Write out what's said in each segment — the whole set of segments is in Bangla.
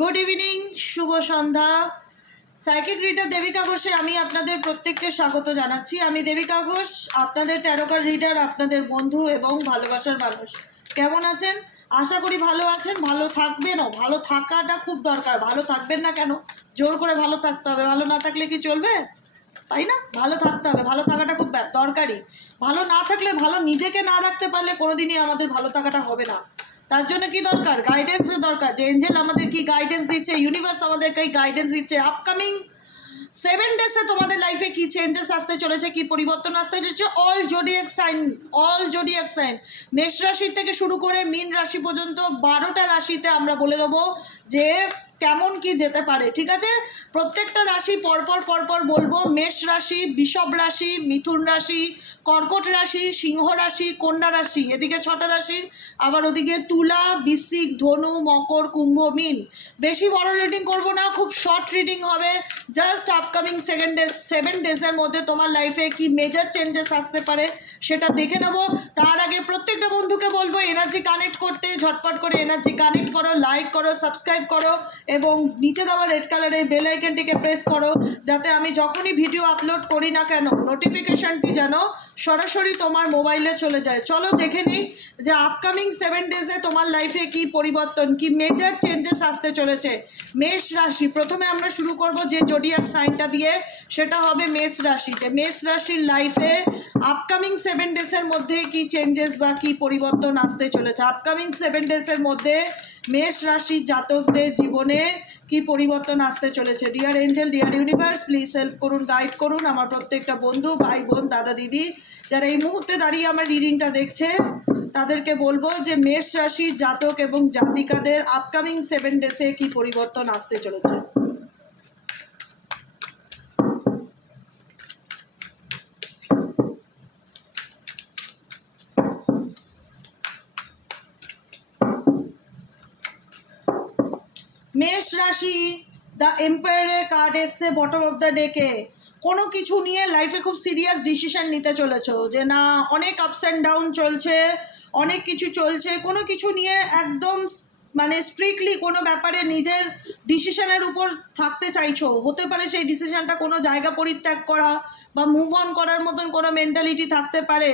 গুড ইভিনিং, শুভ সন্ধ্যা। সাইকিক রিডার দেবিকা ঘোষে আমি আপনাদের প্রত্যেককে স্বাগত জানাচ্ছি। আমি দেবিকা ঘোষ, আপনাদের ট্যারোকার রিডার, আপনাদের বন্ধু এবং ভালোবাসার মানুষ। কেমন আছেন? আশা করি ভালো আছেন, ভালো থাকবেনও। ভালো থাকাটা খুব দরকার। ভালো থাকবেন না কেন? জোর করে ভালো থাকতে হবে। ভালো না থাকলে কি চলবে? তাই না? ভালো থাকতে হবে। ভালো থাকাটা খুব দরকারি। ভালো না থাকলে, ভালো নিজেকে না রাখতে পারলে কোনোদিনই আমাদের ভালো থাকাটা হবে না। তার জন্য কি দরকার? গাইডেন্সের দরকার। যে এঞ্জেল আমাদের কি গাইডেন্স দিচ্ছে, ইউনিভার্স আমাদেরকে গাইডেন্স দিচ্ছে। আপকামিং 7 ডেজে তোমাদের লাইফে কি চেঞ্জেস আসতে চলেছে, কি পরিবর্তন আসতে চলেছে। অল জোডিয়াক সাইন মেষ রাশি থেকে শুরু করে মীন রাশি পর্যন্ত 12টা রাশিতে আমরা বলে দেবো যে কেমন কি যেতে পারে। ঠিক আছে, প্রত্যেকটা রাশি পরপর বলবো। মেষ রাশি, বৃষভ রাশি, মিথুন রাশি, কর্কট রাশি, সিংহ রাশি, কন্যা রাশি, এদিকে 6টা রাশি, আবার ওদিকে তুলা, বৃশ্চিক, ধনু, মকর, কুম্ভ, মীন। বেশি বড় রিডিং করবো না, খুব শর্ট রিডিং হবে। জাস্ট আপকামিং 7 ডেজের মধ্যে তোমার লাইফে কি মেজর চেঞ্জেস আসতে পারে সেটা দেখে নেবো। তার আগে প্রত্যেকটা বন্ধুকে বলবো এনার্জি কানেক্ট করতে, ঝটপট করে এনার্জি কানেক্ট করো, লাইক করো, সাবস্ক্রাইব করো এবং নিচে দেওয়া রেড কালারের বেল আইকনটিকে প্রেস করো, যাতে আমি যখনই ভিডিও আপলোড করি না কেন নোটিফিকেশনটি যেন সরাসরি তোমার মোবাইলে চলে যায়। চলো দেখে নিই যে আপকামিং 7 ডেজে তোমার লাইফে কি পরিবর্তন, কি মেজর চেঞ্জেস আসতে চলেছে। মেষ রাশি, প্রথমে আমরা শুরু করব যে জোডিয়াক সাইনটা দিয়ে, সেটা হবে মেষ রাশি। যে মেষ রাশির লাইফে আপকামিং 7 ডেজের মধ্যে কি চেঞ্জেস বা কি পরিবর্তন আসতে চলেছে। আপকামিং 7 ডেজের মধ্যে মেষ রাশির জাতকদের জীবনে কি পরিবর্তন আসতে চলেছে। Dear angel, deer universe, please help করুন, গাইড করুন আমার প্রত্যেকটা বন্ধু, ভাই বোন, দাদা দিদি যারা এই মুহূর্তে দাঁড়িয়ে আমার রিডিংটা দেখছে, তাদেরকে বলবো যে মেষ রাশির জাতক এবং জাতিকাদের আপকামিং 7 ডেজে কি পরিবর্তন আসতে চলেছে। মেষ রাশি, দ্য এম্পায়ারের কার্ড এসছে বটম অফ দ্য ডেকে। কোনো কিছু নিয়ে লাইফে খুব সিরিয়াস ডিসিশন নিতে চলেছো, যে না অনেক আপস অ্যান্ড ডাউন চলছে, অনেক কিছু চলছে, কোনো কিছু নিয়ে একদম মানে স্ট্রিক্টলি কোনো ব্যাপারে নিজের ডিসিশনের উপর থাকতে চাইছো। হতে পারে সেই ডিসিশনটা কোনো জায়গা পরিত্যাগ করা বা মুভ অন করার মতন কোনো মেন্টালিটি থাকতে পারে।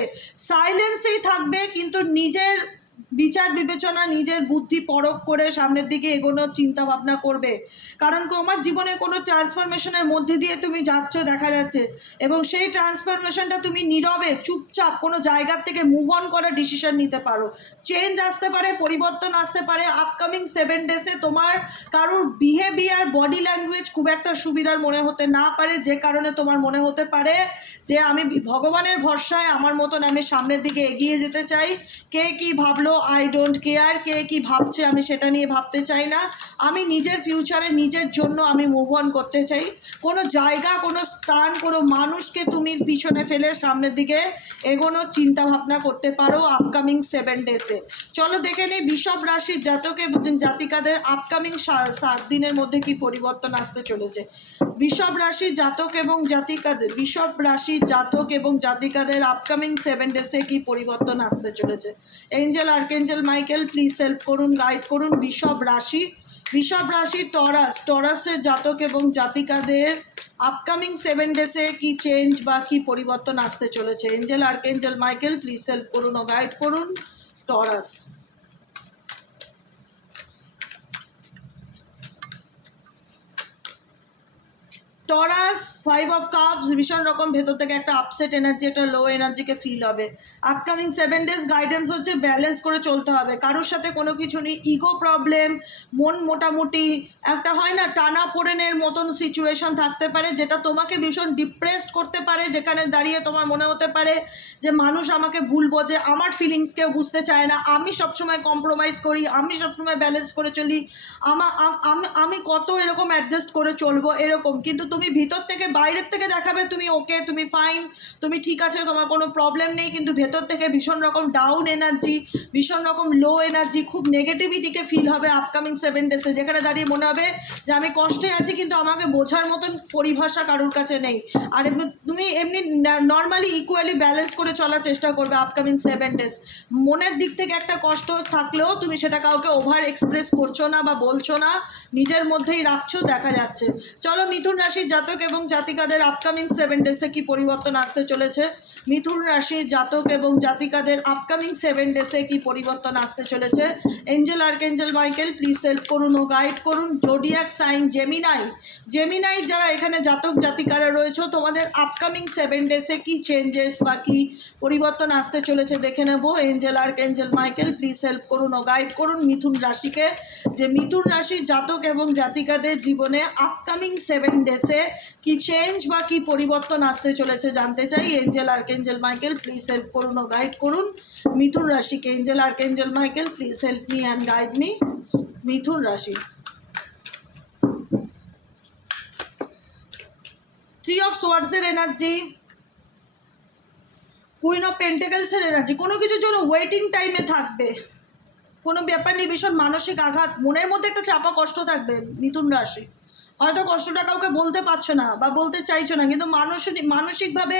সাইলেন্সেই থাকবে, কিন্তু নিজের বিচার বিবেচনা, নিজের বুদ্ধি পরখ করে সামনের দিকে এগোনোর চিন্তা ভাবনা করবে। কারণ তোমার জীবনে কোনো ট্রান্সফরমেশনের মধ্যে দিয়ে তুমি যাচ্ছ দেখা যাচ্ছে, এবং সেই ট্রান্সফরমেশনটা তুমি নীরবে চুপচাপ কোনো জায়গার থেকে মুভ অন করার ডিসিশন নিতে পারো। চেঞ্জ আসতে পারে, পরিবর্তন আসতে পারে আপকামিং 7 ডেজে। তোমার কারোর বিহেভিয়ার, বডি ল্যাঙ্গুয়েজ খুব একটা সুবিধার মনে হতে না পারে, যে কারণে তোমার মনে হতে পারে যে আমি ভগবানের ভরসায় আমার মতন আমি সামনের দিকে এগিয়ে যেতে চাই। কে কি ভাবলো আই ডোন্ট কেয়ার, কে কি ভাবছে আমি সেটা নিয়ে ভাবতে চাই না। আমি নিজের ফিউচারে নিজের জন্য আমি মুভ অন করতে চাই। কোনো জায়গা, কোনো স্থান, কোনো মানুষকে তুমি পিছনে ফেলে সামনের দিকে এগোনোর চিন্তা ভাবনা করতে পারো আপকামিং 7 ডেজে। চলো দেখে নিই বৃষভ রাশির জাতক এবং জাতিকাদের আপকামিং 7 দিনের মধ্যে কি পরিবর্তন আসতে চলেছে। বৃষভ রাশির জাতক এবং জাতিকাদের, বৃষভ রাশির জাতক এবং জাতিকাদের আপকামিং 7 ডেজে কি পরিবর্তন আসতে চলেছে। Angel, archangel Michael, please help করুন, গাইড করুন। বৃষভ রাশি টরাসের জাতক এবং জাতিকাদের আপকামিং 7 ডেজে কি চেঞ্জ বা কি পরিবর্তন আসতে চলেছে। Angel, archangel Michael, please help করুন ও গাইড করুন টরাস। টরাস 5 অফ কাপস, ভীষণ রকম ভেতর থেকে একটা আপসেট এনার্জি, একটা লো এনার্জিকে ফিল হবে। আপকামিং 7 ডেজ গাইডেন্স হচ্ছে ব্যালেন্স করে চলতে হবে। কারোর সাথে কোনো কিছু নেই, ইগো প্রবলেম, মন মোটামুটি একটা হয় না টানা পোড়েনের মতন সিচুয়েশন থাকতে পারে, যেটা তোমাকে ভীষণ ডিপ্রেসড করতে পারে, যেখানে দাঁড়িয়ে তোমার মনে হতে পারে যে মানুষ আমাকে ভুল বোঝে, আমার ফিলিংস কেউ বুঝতে চায় না, আমি সবসময় কম্প্রোমাইজ করি, আমি সবসময় ব্যালেন্স করে চলি, আমি কত এরকম অ্যাডজাস্ট করে চলবো এরকম। কিন্তু তুমি ভিতর থেকে বাইরের থেকে দেখাবে তুমি ওকে, তুমি ফাইন, তুমি ঠিক আছে, তোমার কোনো প্রবলেম নেই, কিন্তু ভেতর থেকে ভীষণ রকম ডাউন এনার্জি, ভীষণ রকম লো এনার্জি, খুব নেগেটিভিটিকে ফিল হবে আপকামিং 7 ডেজে, যেখানে দাঁড়িয়ে মনে হবে যে আমি কষ্টে আছি কিন্তু আমাকে বোঝার মতন পরিভাষা কারোর কাছে নেই। আর তুমি এমনি নর্মালি ইকুয়ালি ব্যালেন্স করে চলার চেষ্টা করবে আপকামিং 7 ডেজ। মনের দিক থেকে একটা কষ্ট থাকলেও তুমি সেটা কাউকে ওভার এক্সপ্রেস করছো না বা বলছো না, নিজের মধ্যেই রাখছো, দেখা যাচ্ছে। চলো মিথুন রাশির জাতক এবং জাতিকাদের আপকামিং 7 ডেজে কি পরিবর্তন আসতে চলেছে। মিথুন রাশির জাতক এবং জাতিকাদের আপকামিং 7 ডেজে কি পরিবর্তন আসতে চলেছে। Angel archangel Michael please help করুন ও গাইড করুন। জোডিয়াক সাইন জেমিনাই যারা এখানে জাতক জাতিকারা রয়েছে, তোমাদের আপকামিং 7 ডেজে কি চেঞ্জেস বা কি পরিবর্তন আসতে চলেছে দেখে নেব। Angel archangel Michael please help করুন ও গাইড করুন মিথুন রাশিকে, যে মিথুন রাশির জাতক এবং জাতিকাদের জীবনে আপকামিং 7 ডেজে কি চেঞ্জ বা কি পরিবর্তন আসতে চলেছে জানতে চাই। Angel archangel Michael please help করুন ও গাইড করুন মিথুন রাশিকে। Angel archangel Michael please help me and guide me. Mithun রাশি, 3 অফ সোয়ার্ডসের এনার্জি, কুইন অফ পেন্টেকেলসের এনার্জি। কোনো কিছুর জন্য ওয়েটিং টাইমে থাকবে, কোনো ব্যাপার নেই, ভীষণ মানসিক আঘাত, মনের মধ্যে একটা চাপা কষ্ট থাকবে মিথুন রাশি। হয়তো কষ্টটা কাউকে বলতে পারছো না বা বলতে চাইছো না, কিন্তু মানসিকভাবে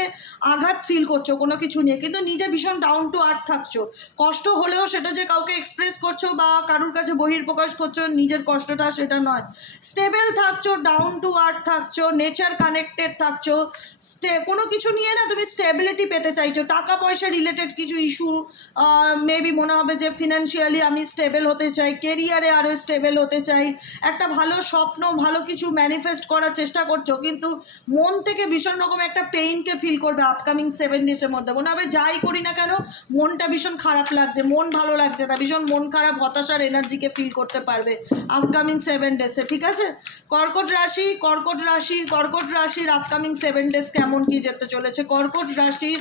আঘাত ফিল করছো কোনো কিছু নিয়ে, কিন্তু নিজে ভীষণ ডাউন টু আর্থ থাকছো। কষ্ট হলেও সেটা যে কাউকে এক্সপ্রেস করছো বা কারুর কাছে বহির্প্রকাশ করছো নিজের কষ্টটা, সেটা নয়। স্টেবল থাকছো, ডাউন টু আর্থ থাকছো, নেচার কানেক্টেড থাকছো, কোনো কিছু নিয়ে না তুমি স্টেবিলিটি পেতে চাইছো। টাকা পয়সা রিলেটেড কিছু ইস্যু, মেবি মনে হবে যে ফিনান্সিয়ালি আমি স্টেবল হতে চাই, কেরিয়ারে আরও স্টেবল হতে চাই, একটা ভালো স্বপ্ন, ভালো কিছু ম্যানিফেস্ট করার চেষ্টা করছো, কিন্তু মন থেকে ভীষণ রকম একটা পেইনকে ফিল করবে আপকামিং 7 ডেজের মধ্যে। মনে হবে যাই করি না কেন মনটা ভীষণ খারাপ লাগছে, মন ভালো লাগছে না, ভীষণ মন খারাপ, হতাশার এনার্জিকে ফিল করতে পারবে আপকামিং 7 ডেজে। ঠিক আছে, কর্কট রাশির আপকামিং 7 ডেজ কেমন কি যেতে চলেছে। কর্কট রাশির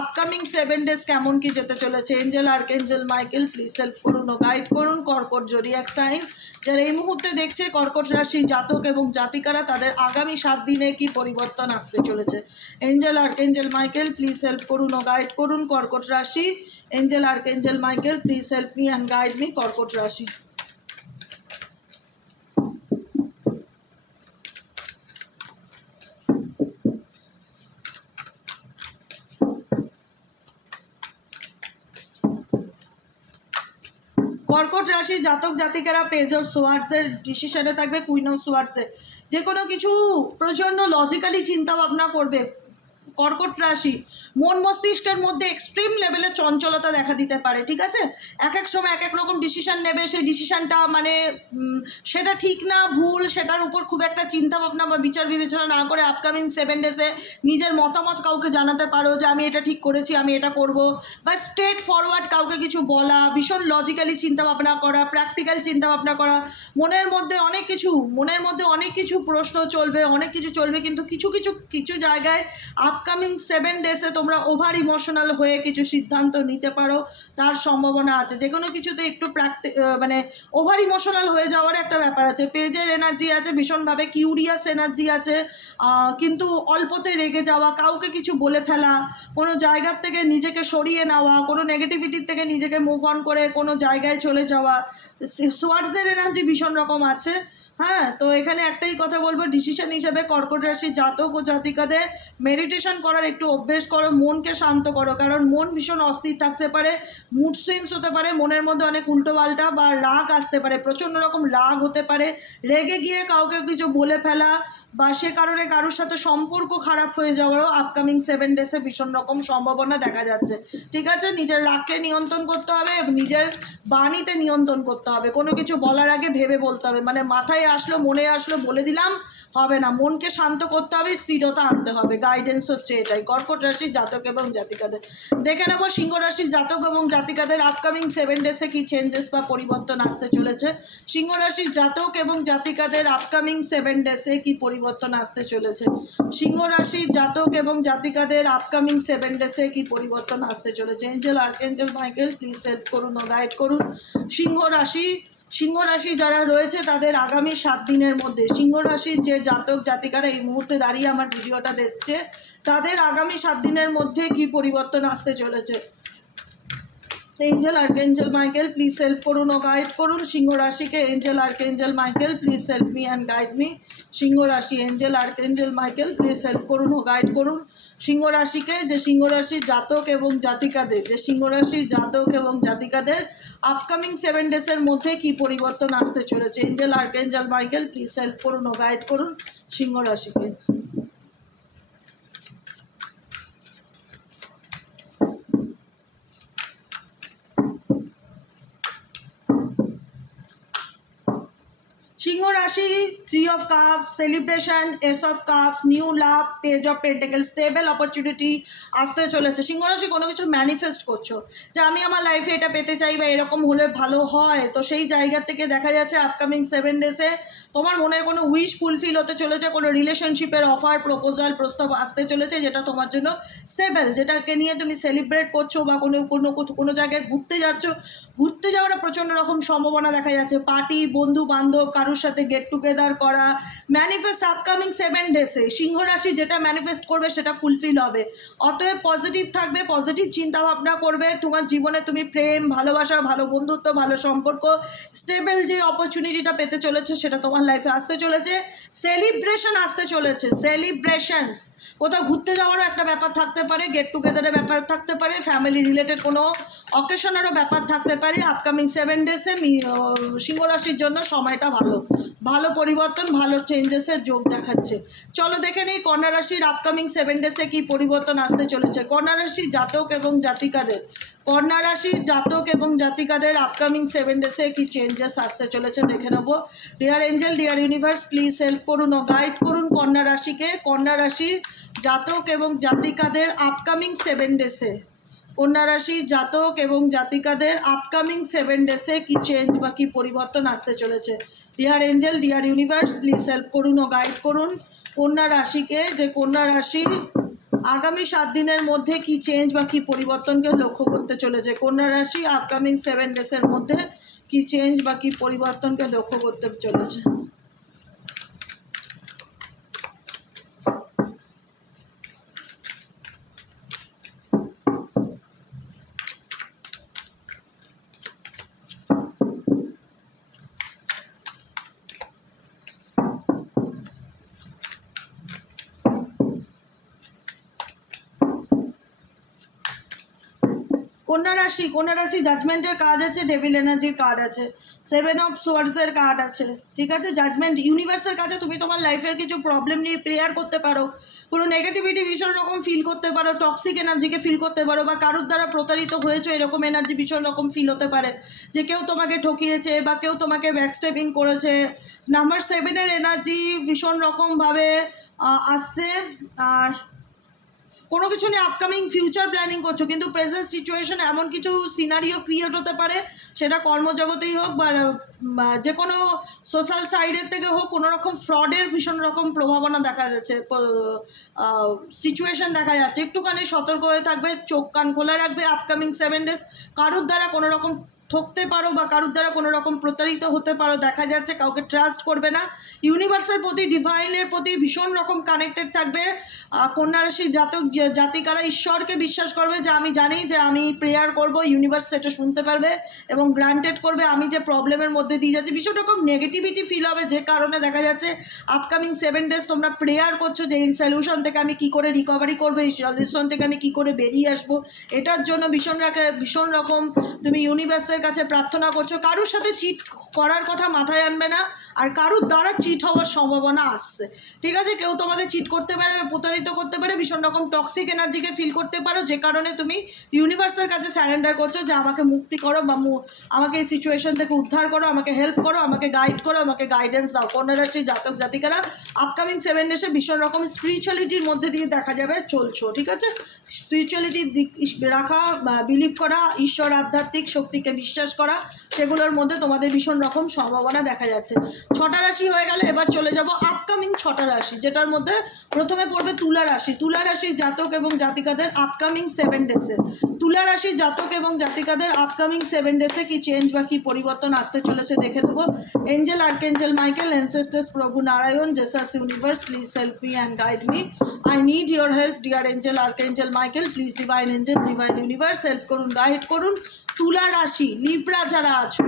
আপকামিং 7 ডেজ কেমন কি যেতে চলেছে। Angel archangel Michael please help করুন ও গাইড করুন কর্কট জোডিয়াক সাইন, যারা এই মুহূর্তে দেখছে কর্কট রাশির জাতক এবং জাতিকারা, তাদের আগামী 7 দিনে কি পরিবর্তন আসতে চলেছে। Angel archangel Michael please help করুন ও গাইড করুন কর্কট রাশি। Angel archangel Michael please help me and guide me Karkat রাশি। কর্কট রাশি জাতক জাতিকারা পেজ অফ সোয়ার্ডসের ডিসিশনে থাকবে, কুইন অফ সোয়ার্ডসে যে কোনো কিছু প্রচণ্ড লজিক্যালি চিন্তা ভাবনা করবে। কর্কট রাশি মন মস্তিষ্কের মধ্যে এক্সট্রিম লেভেলের চঞ্চলতা দেখা দিতে পারে। ঠিক আছে, এক এক সময় এক এক রকম ডিসিশান নেবে, সেই ডিসিশানটা মানে সেটা ঠিক না ভুল সেটার উপর খুব একটা চিন্তা ভাবনা বা বিচার বিবেচনা না করে আপকামিং 7 ডেজে নিজের মতামত কাউকে জানাতে পারো যে আমি এটা ঠিক করেছি, আমি এটা করব, বা স্ট্রেট ফরওয়ার্ড কাউকে কিছু বলা, ভীষণ লজিক্যালি চিন্তা ভাবনা করা, প্র্যাকটিক্যাল চিন্তা ভাবনা করা। মনের মধ্যে অনেক কিছু প্রশ্ন চলবে, অনেক কিছু চলবে, কিন্তু কিছু জায়গায় আপকামিং 7 ডেজে তোমরা ওভার ইমোশনাল হয়ে কিছু সিদ্ধান্ত নিতে পারো, তার সম্ভাবনা আছে। যে কোনো কিছুতে একটু মানে ওভার ইমোশনাল হয়ে যাওয়ার একটা ব্যাপার আছে। পেজের এনার্জি আছে, ভীষণভাবে কিউরিয়াস এনার্জি আছে, কিন্তু অল্পতে রেগে যাওয়া, কাউকে কিছু বলে ফেলা, কোনো জায়গার থেকে নিজেকে সরিয়ে নেওয়া, কোনো নেগেটিভিটির থেকে নিজেকে মুভ অন করে কোনো জায়গায় চলে যাওয়া, সোয়ার্ডসের এনার্জি ভীষণ রকম আছে। হ্যাঁ, তো এখানে একটাই কথা বলবো, ডিসিশন হিসেবে কর্কট রাশি জাতক ও জাতিকাদের মেডিটেশন করার একটু অভ্যেস করো, মনকে শান্ত করো, কারণ মন ভীষণ অস্থির থাকতে পারে, মুড সুইংস হতে পারে, মনের মধ্যে অনেক উল্টোপাল্টা বা রাগ আসতে পারে, প্রচণ্ড রকম রাগ হতে পারে, রেগে গিয়ে কাউকে কিছু বলে ফেলা বা সে কারণে কারোর সাথে সম্পর্ক খারাপ হয়ে যাওয়ারও আপকামিং 7 ডেজে ভীষণ রকম সম্ভাবনা দেখা যাচ্ছে। ঠিক আছে, নিজের রাগকে নিয়ন্ত্রণ করতে হবে, নিজের বাণীতে নিয়ন্ত্রণ করতে হবে, কোনো কিছু বলার আগে ভেবে বলতে হবে, মানে মাথায় আসলো মনে আসলো বলে দিলাম হবে না, মনকে শান্ত করতে হবে, স্থিরতা আনতে হবে। গাইডেন্স হচ্ছে এটাই কর্কট রাশির জাতক এবং জাতিকাদের। দেখে নেব সিংহ রাশির জাতক এবং জাতিকাদের আপকামিং 7 ডেজে কি চেঞ্জেস বা পরিবর্তন আসতে চলেছে। সিংহ রাশির জাতক এবং জাতিকাদের আপকামিং 7 ডেজে কি পরিবর্তন আসতে চলেছে। সিংহ রাশির জাতক এবং জাতিকাদের আপকামিং 7 ডেজে কি পরিবর্তন আসতে চলেছে। Angel archangel Michael please help করুন ও গাইড করুন সিংহ রাশি। সিংহ রাশি যারা রয়েছে তাদের আগামী 7 দিনের মধ্যে, সিংহ রাশির যে জাতক জাতিকারা এই মুহূর্তে দাঁড়িয়ে আমার ভিডিওটা দেখছে, তাদের আগামী 7 দিনের মধ্যে কি পরিবর্তন আসতে চলেছে। Angel archangel Michael please help করুন ও গাইড করুন সিংহ রাশিকে। Angel archangel Michael please help me and guide me. Singha রাশি angel archangel Michael please help করুন ও গাইড করুন সিংহ রাশিকে। যে সিংহ রাশির জাতক এবং জাতিকাদের, যে সিংহ রাশির জাতক এবং জাতিকাদের আপকামিং 7 ডেজের মধ্যে কি পরিবর্তন আসতে চলেছে। Angel archangel Michael please help করুন ও গাইড করুন সিংহ রাশিকে। সিংহ রাশি 3 of cups, celebration, S of cups, new love, page of pentacle, stable opportunity আসতে চলেছে। সিংহ রাশি কোনো কিছু ম্যানিফেস্ট করছো যে আমি আমার লাইফে এটা পেতে চাই বা এরকম হলে ভালো হয়, তো সেই জায়গা থেকে দেখা যাচ্ছে আপকামিং 7 ডেজে তোমার মনের কোনো উইশ ফুলফিল হতে চলেছে। কোনো রিলেশনশিপের অফার, প্রপোজাল, প্রস্তাব আসতে চলেছে যেটা তোমার জন্য স্টেবল, যেটাকে নিয়ে তুমি সেলিব্রেট করছো বা কোনো জায়গায় ঘুরতে যাচ্ছ। ঘুরতে যাওয়ার প্রচণ্ড রকম সম্ভাবনা দেখা যাচ্ছে। পার্টি, বন্ধু বান্ধব, কারোর সাথে গেট টুগেদার করা, ম্যানিফেস্ট আপকামিং 7 ডেজে সিংহ রাশি যেটা ম্যানিফেস্ট করবে সেটা ফুলফিল হবে। অতএব পজিটিভ থাকবে, পজিটিভ চিন্তাভাবনা করবে। তোমার জীবনে তুমি প্রেম, ভালোবাসা, ভালো বন্ধুত্ব, ভালো সম্পর্ক, স্টেবল যে অপরচুনিটিটা পেতে চলেছে সেটা তোমার লাইফে আসতে চলেছে। সেলিব্রেশন আসতে চলেছে, সেলিব্রেশনস, কোথাও ঘুরতে যাওয়ারও একটা ব্যাপার থাকতে পারে, গেট টুগেদারের ব্যাপার থাকতে পারে, ফ্যামিলি রিলেটেড কোনো অকেশনেরও ব্যাপার থাকতে পারে। আপকামিং 7 ডেজে সিংহ রাশির জন্য সময়টা ভালো, ভালো পরিবর্তন, ভালো চেঞ্জেসের যোগ দেখাচ্ছে। চলো দেখে নিই কন্যা রাশির আপকামিং 7 ডেজে কী পরিবর্তন আসতে চলেছে। কন্যা রাশির জাতক এবং জাতিকাদের, কন্যা রাশির জাতক এবং জাতিকাদের আপকামিং 7 ডেজে কী চেঞ্জেস আসতে চলেছে দেখে নেব। Dear angel, deer universe please help করুন ও গাইড করুন কন্যা রাশিকে। কন্যা রাশির জাতক এবং জাতিকাদের আপকামিং 7 ডেজে, কন্যা রাশি জাতক এবং জাতিকাদের আপকামিং 7 ডেজে কি চেঞ্জ বা কি পরিবর্তন আসতে চলেছে। Dear angel, deer universe please help করুন ও গাইড করুন কন্যা রাশিকে। যে কন্যা রাশি আগামী 7 দিনের মধ্যে কি চেঞ্জ বা কি পরিবর্তনকে লক্ষ্য করতে চলেছে। কন্যা রাশি আপকামিং 7 ডেজের মধ্যে কি চেঞ্জ বা কি পরিবর্তনকে লক্ষ্য করতে চলেছে। কন্যা রাশি জাজমেন্টের কার্ড আছে, ডেভিল এনার্জির কার্ড আছে, 7 অফ সোয়ার্ডসের কার্ড আছে। ঠিক আছে, জাজমেন্ট ইউনিভার্সের কাছে তুমি তোমার লাইফের কিছু প্রবলেম নিয়ে প্রেয়ার করতে পারো, কোনো নেগেটিভিটি ভীষণ রকম ফিল করতে পারো, টক্সিক এনার্জিকে ফিল করতে পারো, বা কারোর দ্বারা প্রতারিত হয়েছে এরকম এনার্জি ভীষণ রকম ফিল হতে পারে, যে কেউ তোমাকে ঠকিয়েছে বা কেউ তোমাকে ব্যাকস্টেপিং করেছে। নাম্বার 7-এর এনার্জি ভীষণ রকমভাবে আসছে। আর কোনো কিছু নিয়ে আপকামিং ফিউচার প্ল্যানিং করছো, কিন্তু প্রেজেন্ট সিচুয়েশন এমন কিছু সিনারিও ক্রিয়েট হতে পারে, সেটা কর্মজগতেই হোক বা যে কোনো সোশ্যাল সাইডের থেকে হোক, কোনো রকম ফ্রডের ভীষণ রকম প্রভাবনা দেখা যাচ্ছে, সিচুয়েশন দেখা যাচ্ছে। একটুখানি সতর্ক হয়ে থাকবে, চোখ কান খোলা রাখবে। আপকামিং 7 ডেজ কারোর দ্বারা কোনো রকম ঠকতে পারো বা কারোর দ্বারা কোনো রকম প্রতারিত হতে পারো দেখা যাচ্ছে। কাউকে ট্রাস্ট করবে না। ইউনিভার্সের প্রতি, ডিভাইনের প্রতি ভীষণ রকম কানেক্টেড থাকবে। কন্যা রাশির জাতক জাতিকারা ঈশ্বরকে বিশ্বাস করবে, যে আমি জানি যে আমি প্রেয়ার করব, ইউনিভার্স সেটা শুনতে পারবে এবং গ্রান্টেড করবে। আমি যে প্রবলেমের মধ্যে দিয়ে যাচ্ছি, ভীষণ রকম নেগেটিভিটি ফিল হবে, যে কারণে দেখা যাচ্ছে আপকামিং 7 ডেজ তোমরা প্রেয়ার করছো যে এই সলিউশন থেকে আমি কী করে রিকভারি করবো, এই সলিউশন থেকে আমি কী করে বেরিয়ে আসবো, এটার জন্য ভীষণ রকম তুমি ইউনিভার্সের কাছে প্রার্থনা করছো। কারোর সাথে চিট করার কথা মাথায় আনবে না, আর কারোর দ্বারা চিট হওয়ার সম্ভাবনা আসছে। ঠিক আছে, কেউ তোমাকে চিট করতে পারে, প্রতারিত করতে পারে, ভীষণ রকম টক্সিক এনার্জিকে ফিল করতে পারো, যে কারণে তুমি ইউনিভার্সের কাছে স্যারেন্ডার করছো যে আমাকে মুক্তি করো বা আমাকে এই সিচুয়েশন থেকে উদ্ধার করো, আমাকে হেল্প করো, আমাকে গাইড করো, আমাকে গাইডেন্স দাও। কন্যা রাশির জাতক জাতিকারা আপকামিং 7 ডেজে ভীষণ রকম স্পিরিচুয়ালিটির মধ্যে দিয়ে দেখা যাবে চলছো। ঠিক আছে, স্পিরিচুয়ালিটির দিক রাখা, বিলিভ করা, ঈশ্বর আধ্যাত্মিক শক্তিকে বিশ্বাস করা, সেগুলোর মধ্যে তোমাদের ভীষণ রকম সম্ভাবনা দেখা যাচ্ছে। 6টা রাশি হয়ে গেলে এবার চলে যাব আপকামিং 6টা রাশি, যেটার মধ্যে প্রথমে পড়বে তুলা রাশি। তুলা রাশির জাতক এবং জাতিকাদের আপকামিং 7 ডেসে, তুলা রাশির জাতক এবং জাতিকাদের আপকামিং 7 ডেসে কি চেঞ্জ বা কি পরিবর্তন আসতে চলেছে দেখে দেবো। এঞ্জেল আর্কেঞ্জেল মাইকেল, এনসেস্টার্স প্রভু Narayan, Jesus universe, please help me and guide me. I need your help dear angel archangel Michael, please divine Angel, divine universe help করুন, গাইড করুন। তুলা রাশি, লিব্রা যারা আছো,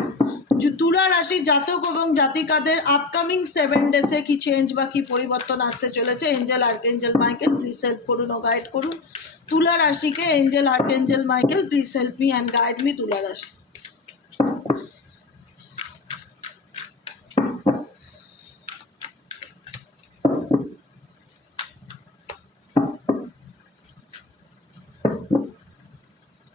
তুলা রাশি জাতক এবং জাতিকাদের আপকামিং 7 ডেসে কি চেঞ্জ বা কি পরিবর্তন আসতে চলেছে। Angel archangel Michael please help করুন ও গাইড করুন তুলা রাশিকে। Angel archangel Michael please help me and guide me তুলা রাশি।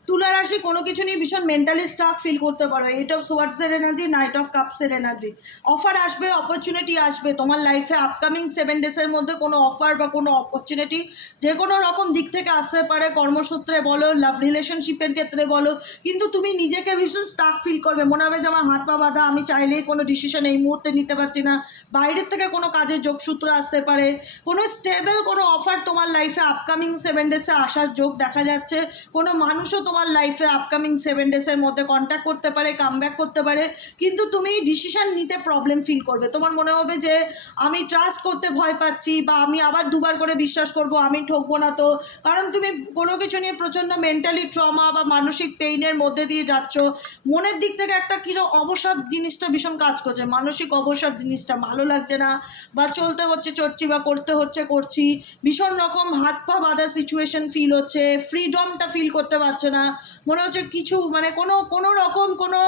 তুলা রাশি কোনো কিছু নিয়ে ভীষণ মেন্টালি স্টাক ফিল করতে পারো। 8 অফ সোয়ার্ডসের এনার্জি, নাইট অফ কাপসের এনার্জি। অফার আসবে, অপরচুনিটি আসবে তোমার লাইফে আপকামিং 7 ডেসের মধ্যে। কোনো অফার বা কোনো অপরচুনিটি যে কোনো রকম দিক থেকে আসতে পারে, কর্মসূত্রে বলো, লাভ রিলেশনশিপের ক্ষেত্রে বলো, কিন্তু তুমি নিজেকে ভীষণ স্টাক ফিল করবে। মনে হবে যে আমার হাত পা বাঁধা, আমি চাইলেই কোনো ডিসিশন এই মুহূর্তে নিতে পারছি না। বাইরের থেকে কোনো কাজের যোগসূত্র আসতে পারে, কোনো স্টেবল কোনো অফার তোমার লাইফে আপকামিং 7 ডেসে আসার যোগ দেখা যাচ্ছে। কোনো মানুষও তোমার লাইফে আপকামিং 7 ডেসের মধ্যে কন্ট্যাক্ট করতে পারে, কামব্যাক করতে পারে, কিন্তু তুমি ডিসিশন নিতে প্রবলেম ফিল করবে। তোমার মনে হবে যে আমি ট্রাস্ট করতে ভয় পাচ্ছি, বা আমি আবার দুবার করে বিশ্বাস করব, আমি ঠকবো না তো। কারণ তুমি কোনো কিছু নিয়ে প্রচণ্ড মেন্টালি ট্রমা বা মানসিক পেইনের মধ্যে দিয়ে যাচ্ছ। মনের দিক থেকে একটা কিরকম অবসাদ জিনিসটা ভীষণ কাজ করছে, মানসিক অবসাদ জিনিসটা ভালো লাগছে না, বা চলতে হচ্ছে চড়ছি, বা করতে হচ্ছে করছি। ভীষণ রকম হাত পা বাঁধা সিচুয়েশন ফিল হচ্ছে, ফ্রিডমটা ফিল করতে পারছো না। মনে হচ্ছে কিছু মানে কোনো রকম কোনো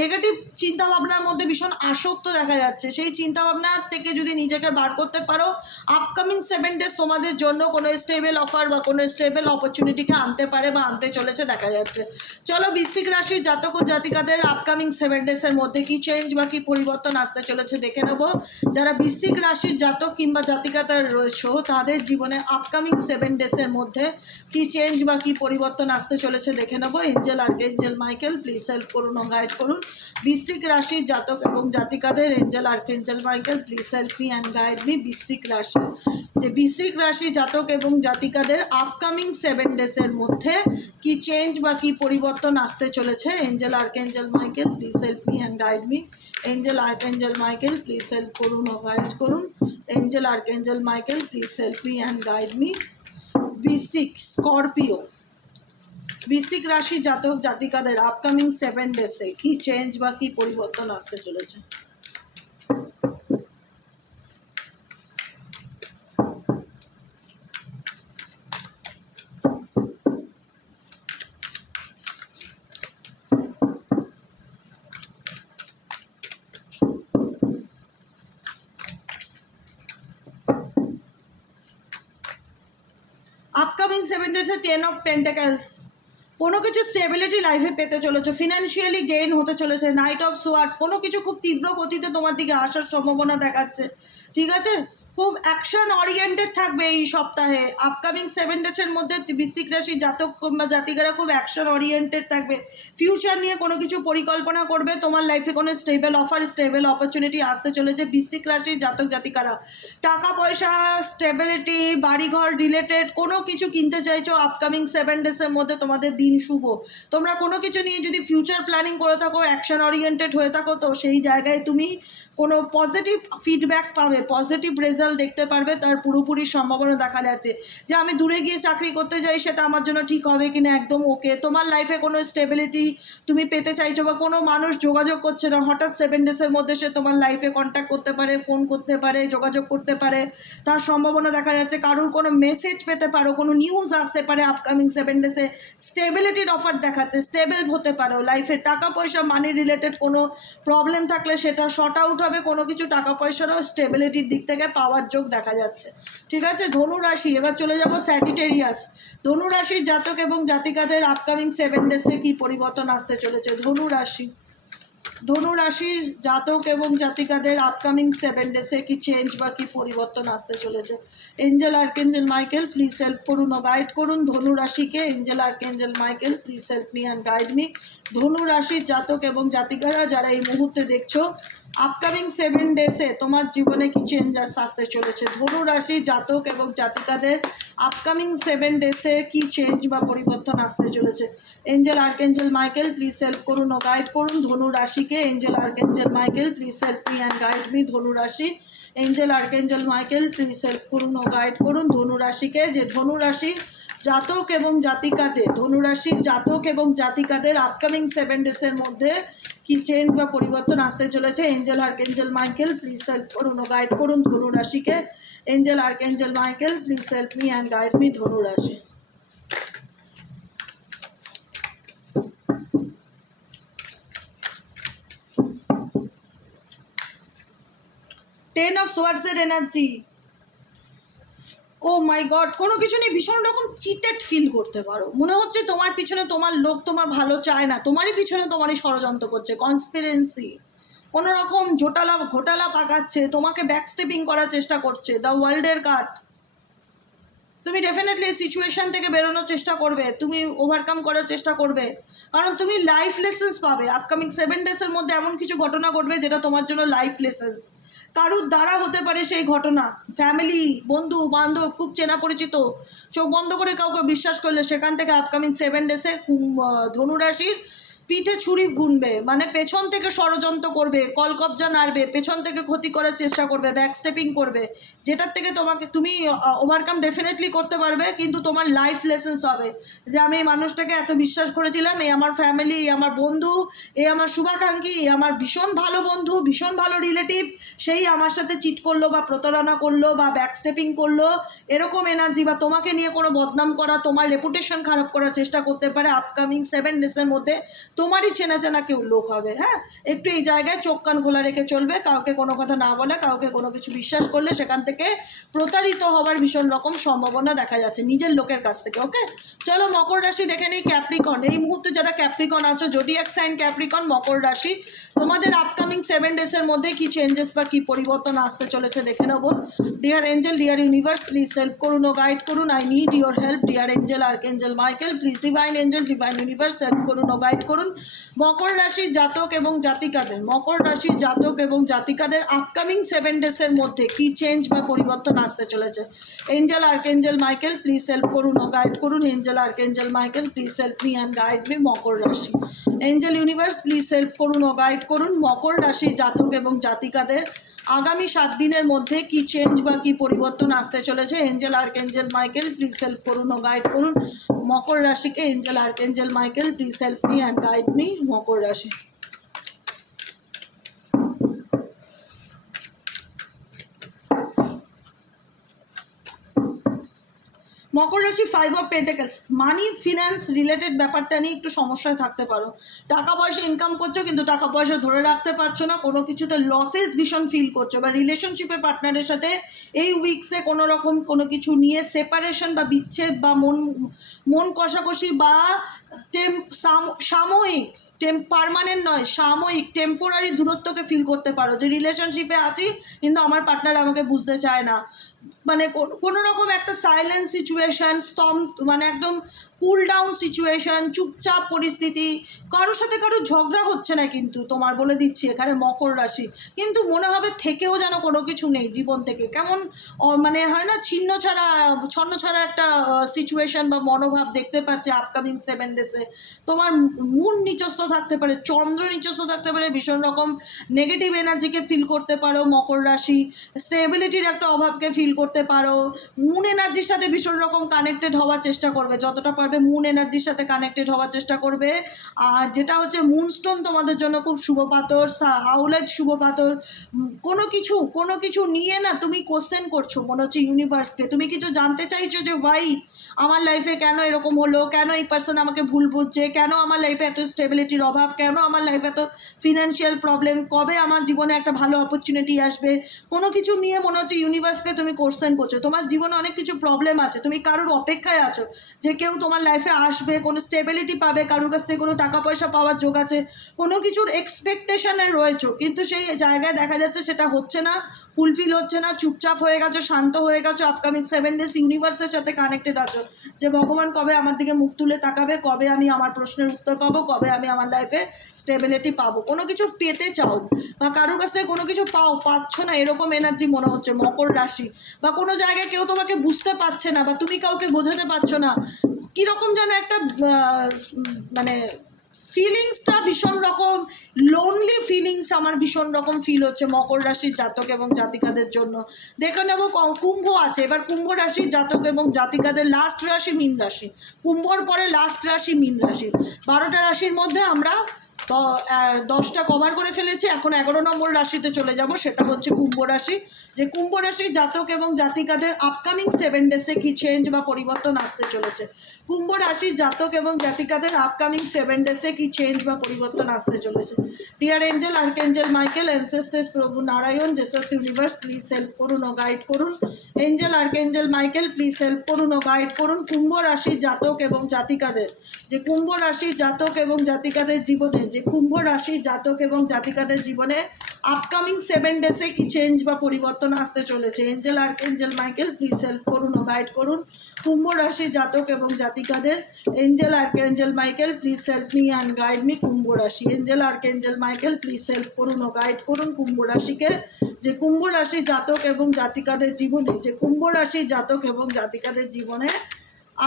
নেগেটিভ চিন্তাভাবনার মধ্যে ভীষণ আসক্ত দেখা যাচ্ছে। সেই চিন্তাভাবনা থেকে যদি নিজেকে বার করতে পারো, আপকামিং 7 ডেজ তোমাদের জন্য কোনো স্টেবল অফার বা কোনো স্টেবল অপরচুনিটিকে আনতে পারে বা আনতে চলেছে দেখা যাচ্ছে। চলো বৃশ্চিক রাশির জাতক ও জাতিকাদের আপকামিং 7 ডেজের মধ্যে কি চেঞ্জ বা কি পরিবর্তন আসতে চলেছে দেখে নেব। যারা বৃশ্চিক রাশির জাতক কিংবা জাতিকাদের রয়েছে তাদের জীবনে আপকামিং 7 ডেজের মধ্যে কি চেঞ্জ বা কি পরিবর্তন আসতে চলেছে দেখে নেব। Angel archangel Michael please help করুন ও গাইড করুন বৃশ্চিক রাশির জাতক এবং জাতিকাদের। Angel archangel Michael please help me and guide me. বৃশ্চিক রাশি, যে বৃশ্চিক রাশি জাতক এবং জাতিকাদের আপকামিং 7 ডেজের মধ্যে কি চেঞ্জ বা কি পরিবর্তন আসতে চলেছে। Angel archangel Michael please help me and guide me. Angel archangel Michael please help করুন ও গাইড করুন Angel archangel Michael please help me and guide me. বৃশ্চিক, স্করপিও, বৃশ্চিক রাশি জাতক জাতিকাদের আপকামিং 7 ডেসে কি চেঞ্জ বা কি পরিবর্তন আসতে চলেছে। আপকামিং 7 ডেসে 10 অফ পেন্টাকেলস, কোনো কিছু স্টেবিলিটি লাইফে পেতে চলেছে, ফিনান্সিয়ালি গেইন হতে চলেছে। নাইট অফ সোয়ার্ডস, কোনো কিছু খুব তীব্র গতিতে তোমার দিকে আসার সম্ভাবনা দেখাচ্ছে। ঠিক আছে, খুব অ্যাকশন ওরিয়েন্টেড থাকবে এই সপ্তাহে। আপকামিং 7 ডেজের মধ্যে বৃশ্চিক রাশির জাতক বা জাতিকারা খুব অ্যাকশন ওরিয়েন্টেড থাকবে। ফিউচার নিয়ে কোনো কিছু পরিকল্পনা করবে। তোমার লাইফে কোনো স্টেবল অফার, স্টেবল অপরচুনিটি আসতে চলেছে বৃশ্চিক রাশির জাতক জাতিকারা। টাকা পয়সা, স্টেবিলিটি, বাড়িঘর রিলেটেড কোনো কিছু কিনতে চাইছো, আপকামিং 7 ডেজের মধ্যে তোমাদের দিন শুভ। তোমরা কোনো কিছু নিয়ে যদি ফিউচার প্ল্যানিং করে থাকো, অ্যাকশন ওরিয়েন্টেড হয়ে থাকো, তো সেই জায়গায় তুমি কোনো পজিটিভ ফিডব্যাক পাবে, পজিটিভ রেজাল্ট দেখতে পারবে। তার পুরোপুরি সম্ভাবনা দেখা যাচ্ছে যে আমি দূরে গিয়ে চাকরি করতে যাই, সেটা আমার জন্য ঠিক হবে কিনা একদম ওকে। তোমার লাইফে কোনো স্টেবিলিটি তুমি পেতে চাইছো, বা কোনো মানুষ যোগাযোগ করছে না, হঠাৎ 7 ডেজের মধ্যে সে তোমার লাইফে কন্ট্যাক্ট করতে পারে, ফোন করতে পারে, যোগাযোগ করতে পারে, তার সম্ভাবনা দেখা যাচ্ছে। কারোর কোনো মেসেজ পেতে পারো, কোনো নিউজ আসতে পারে আপকামিং 7 ডেজে। স্টেবিলিটির অফার দেখাচ্ছে, স্টেবল হতে পারো লাইফে। টাকা পয়সা, মানি রিলেটেড কোনো প্রবলেম থাকলে সেটা শর্ট আউট হবে। কোনো কিছু টাকা পয়সারও স্টেবিলিটির দিক থেকে পাওয়ার যোগ দেখা যাচ্ছে। ঠিক আছে, ধনু রাশি, এবার চলে যাব স্যাজিটেরিয়াস। ধনু রাশির জাতক এবং জাতিকাদের আপকামিং 7 ডেজে কি পরিবর্তন আসতে চলেছে। ধনু রাশি, ধনু রাশির জাতক এবং জাতিকাদের আপকামিং 7 ডেসে কি চেঞ্জ বা কি পরিবর্তন আসতে চলেছে? Angel archangel Michael please help করুন ও গাইড করুন ধনু রাশিকে। Angel archangel Michael please help me and guide me. ধনু রাশির জাতক এবং জাতিকারা যারা এই মুহূর্তে দেখছো, আপকামিং 7 ডেসে তোমার জীবনে কি চেঞ্জেস আসতে চলেছে? ধনু রাশির জাতক এবং জাতিকাদের আপকামিং 7 ডেসে কি চেঞ্জ বা পরিবর্তন আসতে চলেছে? Angel archangel Michael please help করুন ও গাইড করুন ধনু রাশিকে। Angel archangel Michael please help me and guide me Dhanu রাশি। Angel archangel Michael please help করুন ও গাইড করুন ধনু রাশিকে। যে ধনু রাশির জাতক এবং জাতিকাদের, ধনু রাশির জাতক এবং জাতিকাদের আপকামিং 7 ডেসের মধ্যে কি চেঞ্জ বা পরিবর্তন আসতে চলেছে? Angel archangel Michael please help করুন ও গাইড করুন ধনু রাশিকে। Angel archangel Michael please help me and guide me Dhanu রাশি। 10 অফ সোয়ার্ডসের এনার্জি। ও মাই গড, কোনো কিছু নিয়ে ভীষণ রকম চিটেড ফিল করতে পারো। মনে হচ্ছে তোমার পিছনে তোমার লোক তোমার ভালো চায় না, তোমারই পিছনে তোমারই ষড়যন্ত্র করছে, কনস্পিরেন্সি, কোনো রকম ঘোটালা পাকাচ্ছে, তোমাকে ব্যাকস্টেপিং করার চেষ্টা করছে। দ্য ওয়ার্ল্ডের কার্ড। তুমি ডেফিনেটলি এই সিচুয়েশান থেকে বেরোনোর চেষ্টা করবে, তুমি ওভারকাম করার চেষ্টা করবে, কারণ তুমি লাইফ লেসেন্স পাবে। আপকামিং 7 ডেসের মধ্যে এমন কিছু ঘটনা ঘটবে যেটা তোমার জন্য লাইফ লেসেন্স। কারুর দ্বারা হতে পারে সেই ঘটনা, ফ্যামিলি, বন্ধু বান্ধব, খুব চেনা পরিচিত, চোখ বন্ধ করে কাউকে বিশ্বাস করলে সেখান থেকে আপকামিং 7 ডেসে ধনুরাশির পিঠে ছুরি গুনবে, মানে পেছন থেকে ষড়যন্ত্র করবে, কলকবজা নাড়বে, পেছন থেকে ক্ষতি করার চেষ্টা করবে, ব্যাকস্টেপিং করবে, যেটার থেকে তুমি ওভারকাম ডেফিনেটলি করতে পারবে, কিন্তু তোমার লাইফ লেসেন্স হবে যে আমি এই মানুষটাকে এত বিশ্বাস করেছিলাম, এই আমার ফ্যামিলি, এই আমার বন্ধু, এই আমার শুভাকাঙ্ক্ষী, এই আমার ভীষণ ভালো বন্ধু, ভীষণ ভালো রিলেটিভ, সেই আমার সাথে চিট করলো বা প্রতারণা করলো বা ব্যাকস্টেপিং করলো, এরকম এনার্জি, বা তোমাকে নিয়ে কোনো বদনাম করা, তোমার রেপুটেশন খারাপ করার চেষ্টা করতে পারে। আপকামিং 7 ডেসের মধ্যে তোমারই চেনা জানা কেউ লোক হবে। হ্যাঁ, একটু এই জায়গায় চোখ কান খোলা রেখে চলবে, কাউকে কোনো কথা না বলে, কাউকে কোনো কিছু বিশ্বাস করলে সেখান থেকে প্রতারিত হওয়ার ভীষণ রকম সম্ভাবনা দেখা যাচ্ছে নিজের লোকের কাছ থেকে। ওকে, চলো মকর রাশি দেখে নেই। ক্যাপ্রিকন, এই মুহূর্তে যারা ক্যাপ্রিকন আছো, জোডিয়াক সাইন ক্যাপ্রিকন, মকর রাশি, তোমাদের আপকামিং 7 ডেসের মধ্যে কি চেঞ্জেস বা কি পরিবর্তন আসতে চলেছে দেখে নেবো। Dear angel, deer universe, please help করুন ও গাইড করুন। I need your help. Dear angel archangel Michael, please divine Angel, divine universe, help করুন ও গাইড করুন মকর রাশির জাতক এবং জাতিকাদের। মকর রাশির জাতক এবং জাতিকাদের আপকামিং 7 ডেসের মধ্যে কি চেঞ্জ বা পরিবর্তন আসতে চলেছে? Angel archangel Michael, please help করুন ও গাইড করুন। Angel archangel Michael, please help me and guide me মকর রাশি। এঞ্জেল ইউনিভার্স, প্লিজ হেল্প করুন ও গাইড করুন মকর রাশির জাতক এবং জাতিকাদের আগামী 7 দিনের মধ্যে কি চেঞ্জ বা কি পরিবর্তন আসতে চলেছে? Angel archangel Michael, please help করুন ও গাইড করুন মকর রাশিকে। Angel archangel Michael, please help me and guide me মকর রাশি। মকর রাশি 5 of pentacles. Money finance related ব্যাপারটা নিয়ে একটু সমস্যায় থাকতে পারো। টাকা পয়সা ইনকাম করছো কিন্তু টাকা পয়সা ধরে রাখতে পারছো না, কোনো কিছুতে লসেস ভীষণ ফিল করছো, বা রিলেশনশিপে পার্টনারের সাথে এই উইকসে কোনো রকম কোনো কিছু নিয়ে সেপারেশন বা বিচ্ছেদ বা মন কষাকষি বা সাময়িক, পার্মানেন্ট নয়, সাময়িক টেম্পোরারি দূরত্বকে ফিল করতে পারো, যে রিলেশনশিপে আছি কিন্তু আমার পার্টনার আমাকে বুঝতে চায় না, মানে কোনো রকম একটা সাইলেন্ট সিচুয়েশান, মানে একদম কুল ডাউন সিচুয়েশান, চুপচাপ পরিস্থিতি, কারোর সাথে কারোর ঝগড়া হচ্ছে না, কিন্তু তোমার বলে দিচ্ছি এখানে মকর রাশি, কিন্তু মনে হবে থেকেও যেন কোনো কিছু নেই জীবন থেকে, কেমন মানে হয় না ছন্ন ছাড়া একটা সিচুয়েশান বা মনোভাব দেখতে পাচ্ছে আপকামিং 7 ডেসে। তোমার মন নিচস্থ থাকতে পারে, চন্দ্র নিচস্থ থাকতে পারে, ভীষণ রকম নেগেটিভ এনার্জিকে ফিল করতে পারো মকর রাশি, স্টেবিলিটির একটা অভাবকে ফিল করতে পারো, মুন এনার্জির সাথে ভীষণ রকম কানেক্টেড হওয়ার চেষ্টা করবে, যতটা পারবে মুন এনার্জির সাথে কানেক্টেড হওয়ার চেষ্টা করবে। আর যেটা হচ্ছে মুনস্টোন তোমাদের জন্য খুব শুভ পাথর, হাউলাইট শুভ পাথর। কোনো কিছু নিয়ে না তুমি কোশ্চেন করছো মনে হচ্ছে ইউনিভার্সকে, তুমি কিছু জানতে চাইছো যে ভাই আমার লাইফে কেন এরকম হলো, কেন এই পার্সন আমাকে ভুল বুঝছে, কেন আমার লাইফে এত স্টেবিলিটির অভাব, কেন আমার লাইফে এত ফিনান্সিয়াল প্রবলেম, কবে আমার জীবনে একটা ভালো অপরচুনিটি আসবে, কোনো কিছু নিয়ে মনে হচ্ছে ইউনিভার্সকে তুমি কোশ্চেন আন্ডারস্ট্যান্ড করছো, তোমার জীবনে অনেক কিছু প্রবলেম আছে, তুমি কারোর অপেক্ষায় আছো যে কেউ তোমার লাইফে আসবে, কোনো স্টেবিলিটি পাবে, কারোর কাছ থেকে কোনো টাকা পয়সা পাওয়ার যোগ আছে, কোনো কিছুর এক্সপেকটেশনে রয়েছো, কিন্তু সেই জায়গায় দেখা যাচ্ছে সেটা হচ্ছে না, ফুলফিল হচ্ছে না, চুপচাপ হয়ে গেছো, শান্ত হয়ে গেছো। আপকামিং 7 ডেজ ইউনিভার্সের সাথে কানেক্টেড আছো যে ভগবান কবে আমার দিকে মুখ তুলে তাকাবে, কবে আমি আমার প্রশ্নের উত্তর পাবো, কবে আমি আমার লাইফে স্টেবিলিটি পাবো, কোনো কিছু পেতে চাও বা কারোর কাছ থেকে কোনো কিছু পাচ্ছ না, এরকম এনার্জি মনে হচ্ছে মকর রাশি। বা কোনো জায়গায় কেউ তোমাকে বুঝতে পারছে না বা তুমি কাউকে বোঝাতে পারছো না, কীরকম যেন একটা মানে ফিলিংসটা ভীষণ রকম লোনলি ফিলিংস আমার ভীষণ রকম ফিল হচ্ছে মকর রাশির জাতক এবং জাতিকাদের জন্য। দেখে নেব কুম্ভ আছে, এবার কুম্ভ রাশির জাতক এবং জাতিকাদের লাস্ট রাশি মীন রাশি, কুম্ভর পরে লাস্ট রাশি মীন রাশি। 12টা রাশির মধ্যে আমরা 10টা কভার করে ফেলেছি, এখন 11 নম্বর রাশিতে চলে যাব, সেটা হচ্ছে কুম্ভ রাশি। যে কুম্ভ রাশির জাতক এবং জাতিকাদের আপকামিং 7 ডেজে কি চেঞ্জ বা পরিবর্তন আসতে চলেছে, কুম্ভ রাশির জাতক এবং জাতিকাদের আপকামিং 7 ডেজে কি চেঞ্জ বা পরিবর্তন আসতে চলেছে। Dear angel, archangel Michael, ancestors, প্রভু Narayan, Jesus universe, please help করুন ও গাইড করুন। Angel, archangel Michael, please help করুন ও গাইড করুন কুম্ভ রাশির জাতক এবং জাতিকাদের, যে কুম্ভ রাশির জাতক এবং জাতিকাদের জীবনে, যে কুম্ভ রাশির জাতক এবং জাতিকাদের জীবনে আপকামিং 7 ডেজে কি চেঞ্জ বা পরিবর্তন আসতে চলেছে। Angel, archangel Michael, please help করুন ও গাইড করুন কুম্ভ রাশির জাতক এবং জাতিকাদের। Angel, archangel Michael, please help me and guide me Kumbha রাশি। Angel, archangel Michael, please help করুন ও গাইড করুন কুম্ভ রাশিকে, যে কুম্ভ রাশির জাতক এবং জাতিকাদের জীবনে, যে কুম্ভ রাশির জাতক এবং জাতিকাদের জীবনে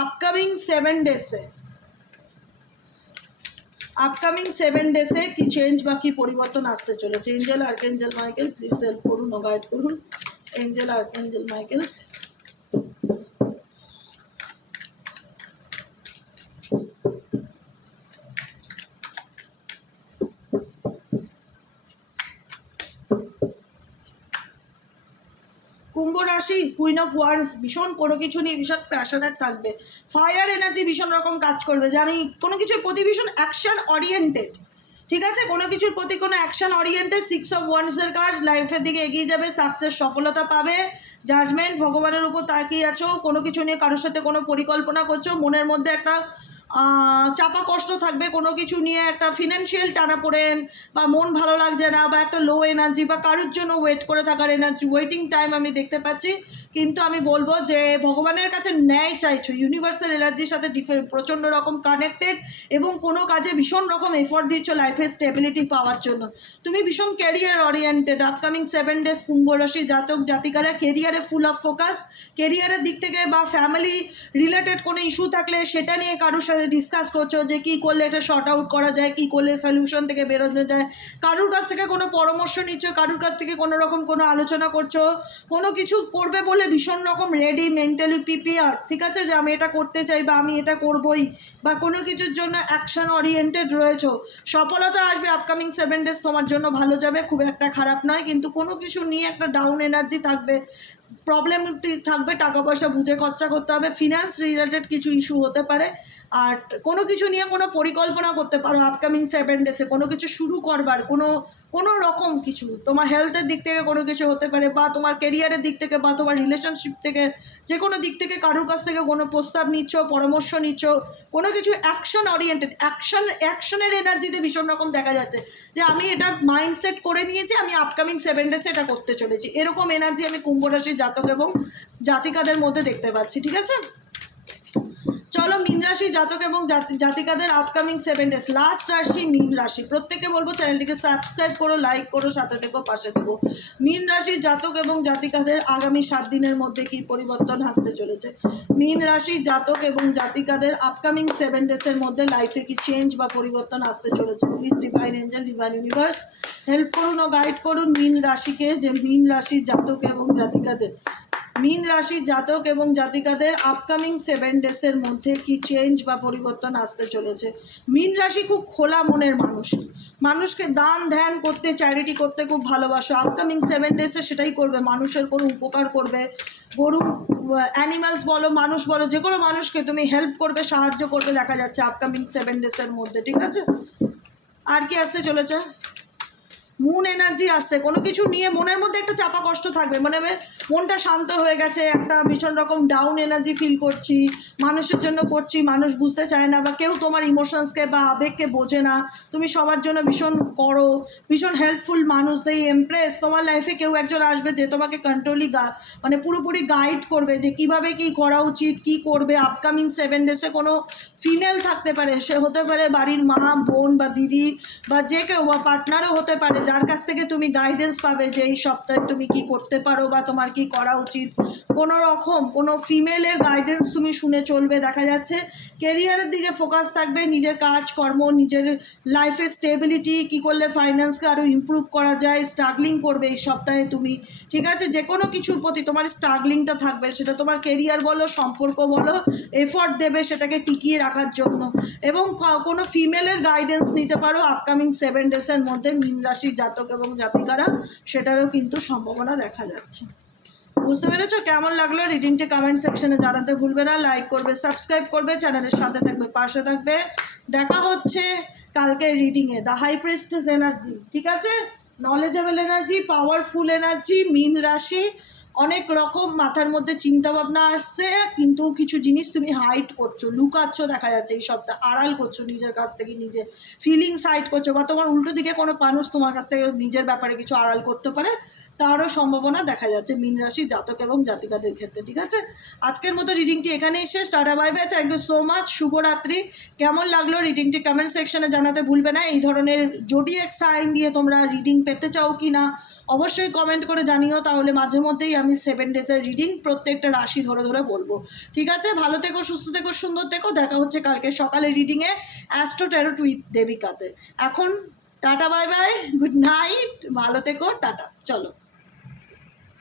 আপকামিং 7 ডেজে, আপকামিং 7 ডেজে কি চেঞ্জ বা কি পরিবর্তন আসতে চলেছে। Angel, archangel Michael, please help করুন ও গাইড করুন। Angel, archangel Michael. কুম্ভ রাশি কুইন অফ ওয়ান্স, ভীষণ কোনো কিছু নিয়ে ভীষণ প্যাশনেট থাকবে, ফায়ার এনার্জি ভীষণ রকম কাজ করবে, যে আমি কোনো কিছুর প্রতি ভীষণ অ্যাকশন ওরিয়েন্টেড, ঠিক আছে, কোনো কিছুর প্রতি কোনো অ্যাকশন ওরিয়েন্টেড। 6 অফ ওয়ান্সের কাজ, লাইফের দিকে এগিয়ে যাবে, সাকসেস, সফলতা পাবে, জাজমেন্ট, ভগবানের উপর তাকিয়ে আছো, কোনো কিছু নিয়ে কারোর সাথে কোনো পরিকল্পনা করছো, মনের মধ্যে একটা চাপা কষ্ট থাকবে, কোনো কিছু নিয়ে একটা ফিনান্সিয়াল টানাপোড়েন বা মন ভালো লাগছে না বা একটা লো এনার্জি বা কারোর জন্য ওয়েট করে থাকার এনার্জি, ওয়েটিং টাইম আমি দেখতে পাচ্ছি। কিন্তু আমি বলবো যে ভগবানের কাছে ন্যায় চাইছো, ইউনিভার্সাল এনার্জির সাথে প্রচণ্ড রকম কানেক্টেড এবং কোনো কাজে ভীষণ রকম এফোর্ট দিচ্ছ লাইফে স্টেবিলিটি পাওয়ার জন্য। তুমি ভীষণ ক্যারিয়ার ওরিয়েন্টেড। আপকামিং 7 ডেজ কুম্ভ রাশি জাতক জাতিকারা ক্যারিয়ারে ফুল অফ ফোকাস, ক্যারিয়ারের দিক থেকে বা ফ্যামিলি রিলেটেড কোনো ইস্যু থাকলে সেটা নিয়ে কারোর সাথে ডিসকাস করছো যে কী করলে এটা শর্ট আউট করা যায়, কী করলে সলিউশন থেকে বেরোনো যায়, কারোর কাছ থেকে কোনো পরামর্শ নিচ্ছ, কারোর কাছ থেকে কোনো রকম কোনো আলোচনা করছো, কোনো কিছু করবে বলে ভীষণ রকম রেডি, মেন্টালি প্রিপেয়ার, ঠিক আছে, যে আমি এটা করতে চাই বা আমি এটা করবই, বা কোনো কিছুর জন্য অ্যাকশন ওরিয়েন্টেড রয়েছো। সফলতা আসবে, আপকামিং 7 ডেজ তোমার জন্য ভালো যাবে, খুব একটা খারাপ নয়, কিন্তু কোনো কিছু নিয়ে একটা ডাউন এনার্জি থাকবে, প্রবলেম থাকবে, টাকা পয়সা বুঝে খরচা করতে হবে, ফিনান্স রিলেটেড কিছু ইস্যু হতে পারে, আর কোনো কিছু নিয়ে কোনো পরিকল্পনা করতে পারো আপকামিং 7 ডেজে, কোনো কিছু শুরু করবার কোনো রকম কিছু, তোমার হেলথের দিক থেকে কোনো কিছু হতে পারে বা তোমার কেরিয়ারের দিক থেকে বা তোমার রিলেশনশিপ থেকে, যে কোনো দিক থেকে কারোর কাছ থেকে কোনো প্রস্তাব নিচ্ছ, পরামর্শ নিচ্ছ, কোনো কিছু অ্যাকশন ওরিয়েন্টেড, অ্যাকশনের এনার্জিতে ভীষণ রকম দেখা যাচ্ছে যে আমি এটা মাইন্ডসেট করে নিয়েছি, আমি আপকামিং 7 ডেজে এটা করতে চলেছি, এরকম এনার্জি আমি কুম্ভ রাশির জাতক এবং জাতিকাদের মধ্যে দেখতে পাচ্ছি, ঠিক আছে। চলো মীন রাশি জাতক এবং জাতিকাদের আপকামিং 7 ডেজ, লাস্ট রাশি মীন রাশি। প্রত্যেককে বলবো চ্যানেলটিকে সাবস্ক্রাইব করো, লাইক করো, সাথে থেকো, পাশে থেকো। মীন রাশির জাতক এবং জাতিকাদের আগামী 7 দিনের মধ্যে কি পরিবর্তন আসতে চলেছে। মীন রাশি জাতক এবং জাতিকাদের আপকামিং 7 ডেজের মধ্যে লাইফে কি চেঞ্জ বা পরিবর্তন আসতে চলেছে। Please divine Angel, divine universe help করুন ও গাইড করুন মীন রাশিকে, যে মীন রাশির জাতক এবং জাতিকাদের, মীন রাশির জাতক এবং জাতিকাদের আপকামিং 7 ডেজের মধ্যে কি চেঞ্জ বা পরিবর্তন আসতে চলেছে। মীন রাশি খুব খোলা মনের মানুষ, মানুষকে দান ধ্যান করতে, চ্যারিটি করতে খুব ভালোবাসো। আপকামিং 7 ডেজে সেটাই করবে, মানুষের কোনো উপকার করবে, গরু, অ্যানিমালস বলো, মানুষ বলো, যে কোনো মানুষকে তুমি হেল্প করবে, সাহায্য করবে দেখা যাচ্ছে আপকামিং 7 ডেজের মধ্যে, ঠিক আছে। আর কি আসতে চলেছে, মুন এনার্জি আসছে, কোনো কিছু নিয়ে মনের মধ্যে একটা চাপা কষ্ট থাকবে, মানে মনটা শান্ত হয়ে গেছে, একটা ভীষণ রকম ডাউন এনার্জি ফিল করছি, মানুষের জন্য করছি, মানুষ বুঝতে চায় না বা কেউ তোমার ইমোশনসকে বা আবেগকে বোঝে না, তুমি সবার জন্য ভীষণ করো, ভীষণ হেল্পফুল মানুষ, এই এমপ্রেস। তোমার লাইফে কেউ একজন আসবে যে তোমাকে কন্ট্রোলি মানে পুরোপুরি গাইড করবে যে কিভাবে কি করা উচিত, কি করবে। আপকামিং 7 ডেসে কোনো ফিমেল থাকতে পারে, সে হতে পারে বাড়ির মা, বোন বা দিদি বা যে কেউ, বা পার্টনারও হতে পারে, যার কাছ থেকে তুমি গাইডেন্স পাবে যে এই সপ্তাহে তুমি কি করতে পারো বা তোমার কি করা উচিত। কোনো রকম কোনো ফিমেলের গাইডেন্স তুমি শুনে চলবে দেখা যাচ্ছে। কেরিয়ারের দিকে ফোকাস থাকবে, নিজের কাজকর্ম, নিজের লাইফের স্টেবিলিটি, কী করলে ফাইন্যান্সকে আরও ইমপ্রুভ করা যায়, স্ট্রাগলিং করবে এই সপ্তাহে তুমি। ঠিক আছে, যে কোনো কিছুর প্রতি তোমার স্ট্রাগলিংটা থাকবে, সেটা তোমার কেরিয়ার বলো, সম্পর্ক বলো, এফর্ট দেবে সেটাকে টিকিয়ে রাখার জন্য। এবং কোনো ফিমেলের গাইডেন্স নিতে পারো আপকামিং 7 ডেসের মধ্যে, মীন রাশির জাতক এবং জাতিকারা, সেটারও কিন্তু সম্ভাবনা দেখা যাচ্ছে। বুঝতে পেরেছো? কেমন লাগলো রিডিংটি কমেন্ট সেকশনে জানাতে ভুলবে না। লাইক করবে, সাবস্ক্রাইব করবে, চ্যানেলের সাথে থাকবে, পাশে থাকবে। দেখা হচ্ছে কালকে রিডিংয়ে। দ্য হাই প্রিস্টেস এনার্জি, ঠিক আছে, নলেজেবল এনার্জি, পাওয়ারফুল এনার্জি, মীন রাশি। অনেক রকম মাথার মধ্যে চিন্তা ভাবনা আসছে, কিন্তু কিছু জিনিস তুমি হাইড করছো, লুকাচ্ছ দেখা যাচ্ছে এই সপ্তাহ, আড়াল করছো নিজের কাছ থেকে, নিজে ফিলিংস হাইড করছো, বা তোমার উল্টো দিকে কোনো মানুষ তোমার কাছ থেকে নিজের ব্যাপারে কিছু আড়াল করতে পারে, তারও সম্ভাবনা দেখা যাচ্ছে মীন রাশি জাতক এবং জাতিকাদের ক্ষেত্রে। ঠিক আছে, আজকের মতো রিডিংটি এখানেই শেষ। Tata bye bye, thank you so much, শুভরাত্রি। কেমন লাগলো রিডিংটি কমেন্ট সেকশনে জানাতে ভুলবে না। এই ধরনের জোডিয়াক সাইন দিয়ে তোমরা রিডিং পেতে চাও কি না অবশ্যই কমেন্ট করে জানিও, তাহলে মাঝে মধ্যেই আমি 7 ডেজের রিডিং প্রত্যেকটা রাশি ধরে ধরে বলবো। ঠিক আছে, ভালো থেকো, সুস্থ থেকো, সুন্দর থেকো। দেখা হচ্ছে কালকে সকালে রিডিংয়ে অ্যাস্ট্রো ট্যারোট উইথ দেবিকাতে। এখন tata bye by, good night, ভালো থেকো, টাটা, চলো।